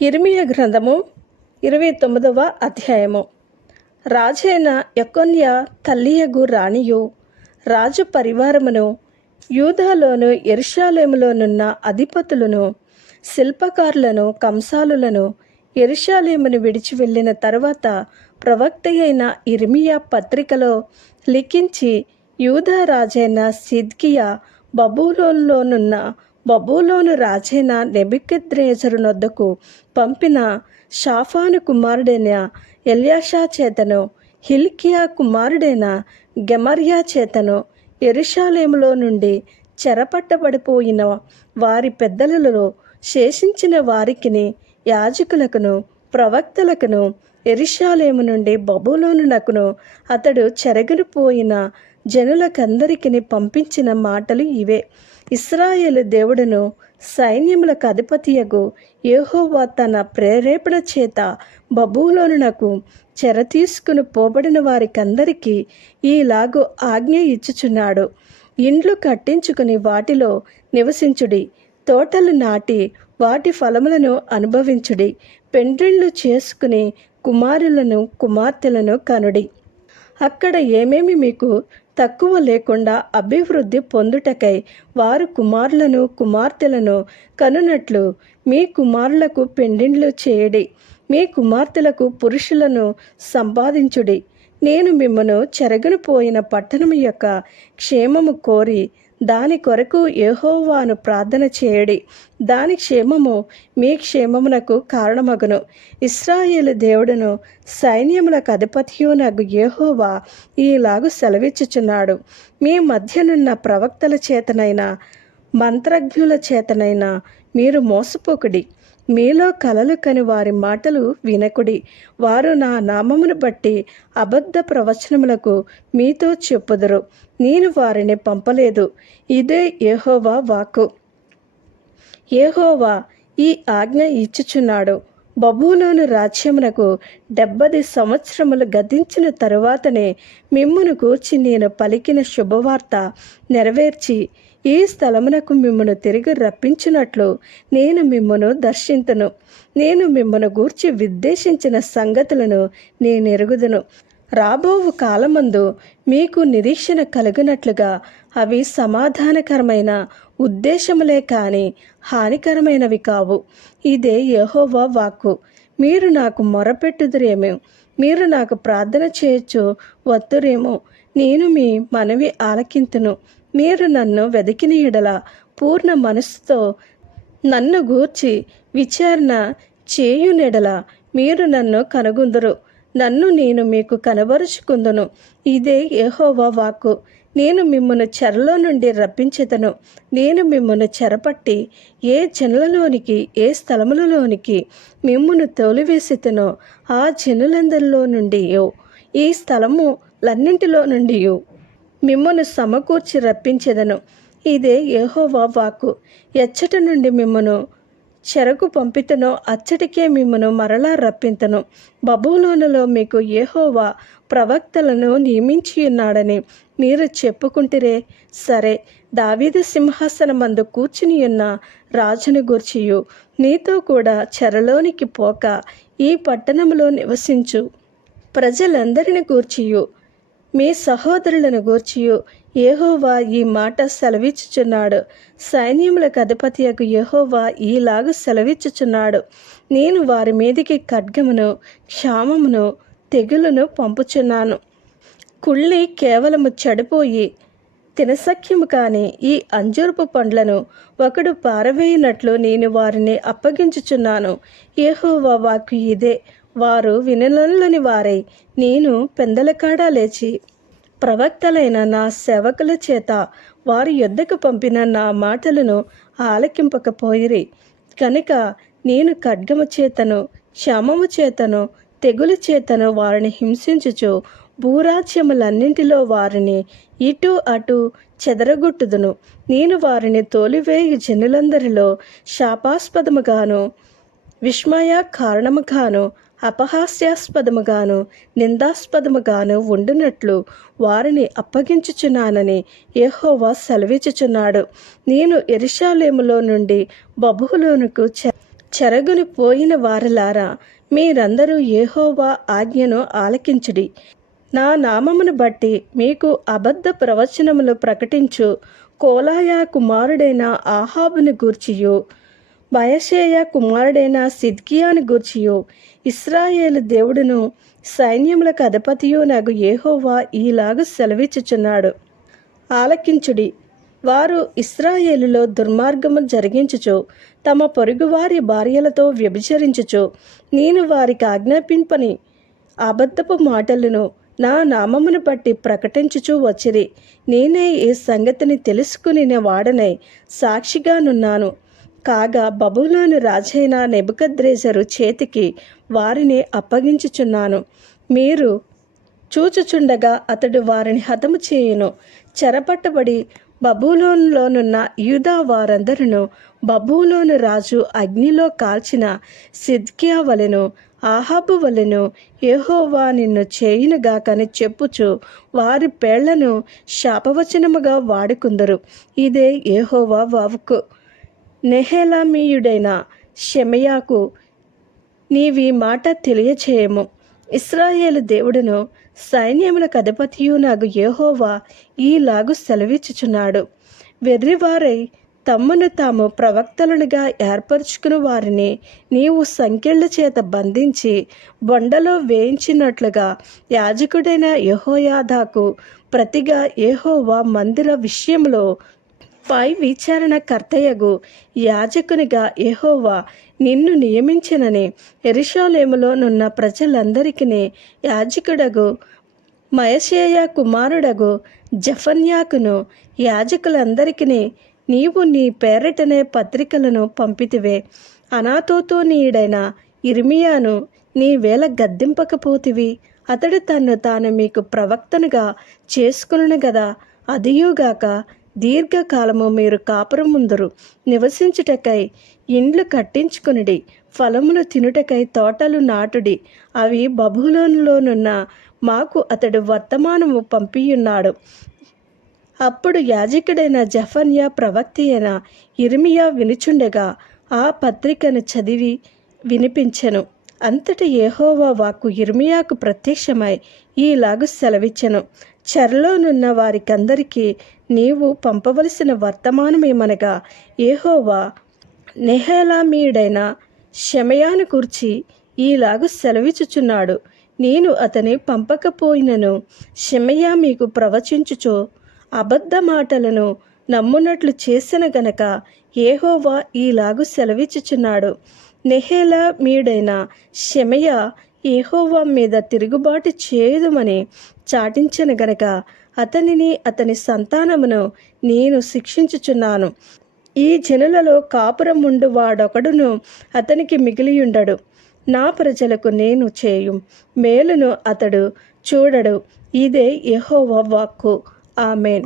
ఇర్మియ గ్రంథము ఇరవై తొమ్మిదవ అధ్యాయము. రాజైన యకొన్య తల్లియగు రాణియు రాజు పరివారమును యూదాలోను ఎరుషాలేములోనున్న అధిపతులను శిల్పకారులను కంసాలులను ఎరుషాలేమును విడిచి వెళ్ళిన తర్వాత ప్రవక్త అయిన ఇర్మియా పత్రికలో లిఖించి యూదా రాజైన సిద్కియా బబూలోనులోనున్న బబూలోను రాజైన నెబికెద్రేజరు నొద్దకు పంపిన షాఫాను కుమారుడైన ఎల్యాషా చేతను హిల్కియా కుమారుడైన గెమర్యా చేతను ఎరుషాలేములో నుండి చెరపట్టబడిపోయిన వారి పెద్దలలో శేషించిన వారికిని యాజకులకును ప్రవక్తలకును ఎరిషాలేము నుండి బబులోనునకును అతడు చెరగిపోయిన జనులకందరికిని పంపించిన మాటలు ఇవే. ఇస్రాయేలు దేవుడును సైన్యములకు అధిపతియగు యెహోవా తన ప్రేరేపణ చేత బబులోనునకు చెర తీసుకుని పోబడిన వారికందరికీ ఈలాగు ఆజ్ఞ ఇచ్చుచున్నాడు. ఇండ్లు కట్టించుకుని వాటిలో నివసించుడి. తోటలు నాటి వాటి ఫలములను అనుభవించుడి. పెండ్రిళ్ళు చేసుకుని కుమారులను కుమార్తెలను కనుడి. అక్కడ ఏమేమి మీకు తక్కువ లేకుండా అభివృద్ధి పొందుటకై వారు కుమారులను కుమార్తెలను కనునట్లు మీ కుమారులకు పెండిండ్లు చేయడి మీ కుమార్తెలకు పురుషులను సంపాదించుడి. నేను మిమ్మను చెరగనిపోయిన పట్టణం యొక్క క్షేమము కోరి దాని కొరకు యహోవాను ప్రార్థన చేయడి. దాని క్షేమము మీ క్షేమమునకు కారణమగును. ఇస్రాయేలు దేవుడును సైన్యములకు అధిపత్యునగు యెహోవా ఈలాగు సెలవిచ్చుచున్నాడు. మీ మధ్యనున్న ప్రవక్తల చేతనైనా మంత్రజ్ఞుల చేతనైనా మీరు మోసపోకుడి. మీలో కలలు కని వారి మాటలు వినకుడి. వారు నా నామమును బట్టి అబద్ధ ప్రవచనములకు మీతో చెప్పుదురు. నేను వారిని పంపలేదు. ఇదే యెహోవా వాక్కు. ఏహోవా ఈ ఆజ్ఞ ఇచ్చుచున్నాడు. బబులోను రాజ్యమునకు డెబ్బది సంవత్సరములు గతించిన తరువాతనే మిమ్మును గూర్చి నేను పలికిన శుభవార్త నెరవేర్చి ఈ స్థలమునకు మిమ్మను తిరిగి రప్పించినట్లు నేను మిమ్మను దర్శింతును. నేను మిమ్మను గూర్చి విద్దేశించిన సంగతులను నేను ఎరుగుదును రాబోవు కాలమందు మీకు నిరీక్షణ కలుగునట్లుగా అవి సమాధానకరమైన ఉద్దేశములే కాని హానికరమైనవి కావు. ఇదే యహోవా వాక్కు. మీరు నాకు మొరపెట్టుదురేమో మీరు నాకు ప్రార్థన చేయొచ్చు వద్దురేమో నేను మీ మనవి ఆలకింతును. మీరు నన్ను వెదికిన ఎడల పూర్ణ మనస్సుతో నన్ను గూర్చి విచారణ చేయునెడల మీరు నన్ను కనుగొందురు. నన్ను నేను మీకు కనబరుచుకుందును. ఇదే యెహోవా వాక్కు. నేను మిమ్మను చెరలో నుండి రప్పించెదను. నేను మిమ్మను చెరపట్టి ఏ జనులలోనికి ఏ స్థలములలోనికి మిమ్మును తోలివేసెదనో. ఆ జనులందరిలో నుండి ఈ స్థలము లన్నింటిలో నుండి మిమ్మను సమకూర్చి రప్పించెదను. ఇదే యెహోవా వాక్కు. ఎచ్చట నుండి మిమ్మను చెరకు పంపితను అచ్చటికే మిమ్మను మరలా రప్పింతను. బబులోనులో మీకు ఏహోవా ప్రవక్తలను నియమించి ఉన్నాడని మీరు చెప్పుకుంటిరే. సరే దావీద సింహాసనమందు కూర్చుని ఉన్న రాజును గూర్చియు. నీతో కూడా చెరలోనికి పోక ఈ పట్టణంలో నివసించు. ప్రజలందరిని గూర్చియు. మీ సహోదరులను గూర్చియు. యహోవా ఈ మాట సెలవిచ్చుచున్నాడు. సైన్యములకు అధిపతియకు యహోవా ఈలాగు సెలవిచ్చుచున్నాడు. నేను వారి మీదికి ఖడ్గమును క్షామమును తెగులును పంపుచున్నాను. కుళ్ళి కేవలము చెడిపోయి తినసఖ్యము కాని ఈ అంజూరపు పండ్లను ఒకడు పారవేయనట్లు నేను వారిని అప్పగించుచున్నాను. యహోవా వాక్కు ఇదే. వారు వినలని వారై నేను పెందలకాడా లేచి ప్రవక్తలైన నా సేవకుల చేత వారి యొద్దకు పంపిన నా మాటలను ఆలకింపకపోయిరి. కనుక నేను ఖడ్గము చేతను క్షమము చేతను తెగులు చేతను వారిని హింసించుచు భూరాజ్యములన్నింటిలో వారిని ఇటు అటు చెదరగొట్టుదును. నేను వారిని తోలివేయు జనులందరిలో శాపాస్పదముగాను విస్మయ కారణముగాను అపహాస్యాస్పదముగాను నిందాస్పదముగాను ఉండునట్లు వారిని అప్పగించుచున్నానని యెహోవా సెలవిచ్చుచున్నాడు. నేను ఎరిషాలేములో నుండి బబులోనుకు చె చెరగుని పోయిన వారలారా మీరందరూ యెహోవా ఆజ్ఞను ఆలకించుడి. నా నామమును బట్టి మీకు అబద్ధ ప్రవచనములు ప్రకటించు. కోలాయ కుమారుడైన ఆహాబుని గూర్చియు. బయషేయ కుమారుడైన సిద్కియాను గూర్చియు ఇస్రాయేలు దేవుడును సైన్యములకు అధిపతియు నాకు ఏహోవా ఈలాగు సెలవిచ్చుచున్నాడు. ఆలకించుడి. వారు ఇస్రాయేలులో దుర్మార్గము జరిగించుచు తమ పొరుగువారి భార్యలతో వ్యభిచరించుచు నేను వారికి ఆజ్ఞాపింపని అబద్ధపు మాటలను నా నామమును బట్టి ప్రకటించుచూ వచ్చిరి. నేనే ఈ సంగతిని తెలుసుకుని వాడనై సాక్షిగానున్నాను. కాగా బబులోను రాజైన నెబుకద్రేజరు చేతికి వారిని అప్పగించుచున్నాను. మీరు చూచుచుండగా అతడు వారిని హతము చేయును. చెరపట్టబడి బబూలోనులోనున్న యూదా వారందరును బబూలోను రాజు అగ్నిలో కాల్చిన సిద్కియా వలెను ఆహాబు వలెను ఏహోవా నిన్ను చేయునుగాకని చెప్పుచు వారి పేళ్ళను శాపవచనముగా వాడుకుందరు. ఇదే ఏహోవా వావుకు నెహేలామీయుడైన షెమయాకు నీవీ మాట తెలియచేయము. ఇస్రాయేలు దేవుడును సైన్యముల కథపతియు నాకు యెహోవా ఈలాగు సెలవిచ్చుచున్నాడు. వెర్రివారై తమ్మును తాము ప్రవక్తలునిగా ఏర్పరచుకుని వారిని నీవు సంఖ్యల చేత బంధించి బొండలో వేయించినట్లుగా యాజకుడైన యహోయాదాకు ప్రతిగా యెహోవా మందిర విషయంలో పై విచారణ కర్తయ్యగు యాజకునిగా ఎహోవా నిన్ను నియమించినని ఎరుషాలేములోనున్న ప్రజలందరికీ యాజకుడగు మయశేయ కుమారుడగు జఫన్యాకును యాజకులందరికీ నీవు నీ పేరటనే పత్రికలను పంపితివే. అనాథోతో నీడైన ఇర్మియాను నీ వేళ గద్దింపకపోతివి. అతడు తన్ను తాను మీకు ప్రవక్తనుగా చేసుకును గదా. అదియుగాక దీర్ఘకాలము మీరు కాపురం ముందరు నివసించుటకై ఇండ్లు కట్టించుకునుడి ఫలములు తినుటకై తోటలు నాటుడి. అవి బబులోనులోనున్న మాకు అతడు వర్తమానము పంపియున్నాడు. అప్పుడు యాజకుడైన జఫన్యా ప్రవక్త అయిన ఇర్మియా వినుచుండగా ఆ పత్రికను చదివి వినిపించెను. అంతటి ఏహోవా వాక్కు ఇర్మియాకు ప్రత్యక్షమై ఈలాగు సెలవిచ్చెను. చెరలోనున్న వారికందరికీ నీవు పంపవలసిన వర్తమానమేమనగా ఏహోవా నెహలామీయుడైన షెమయాను కూర్చి ఈలాగు సెలవిచ్చుచున్నాడు. నేను అతని పంపకపోయినను షెమయా మీకు ప్రవచించుచో అబద్ధ మాటలను నమ్మునట్లు చేసిన గనక ఏహోవా ఈలాగు సెలవిచ్చుచున్నాడు. నెహేలా మీడైన షెమయ ఏహోవా మీద తిరుగుబాటు చేయదుమని చాటించిన గనక అతనిని అతని సంతానమును నేను శిక్షించుచున్నాను. ఈ జనులలో కాపురం ఉండు వాడొకడును అతనికి మిగిలియుండడు. నా ప్రజలకు నేను చేయు మేలును అతడు చూడడు. ఇదే యెహోవా వాక్కు. ఆమెన్.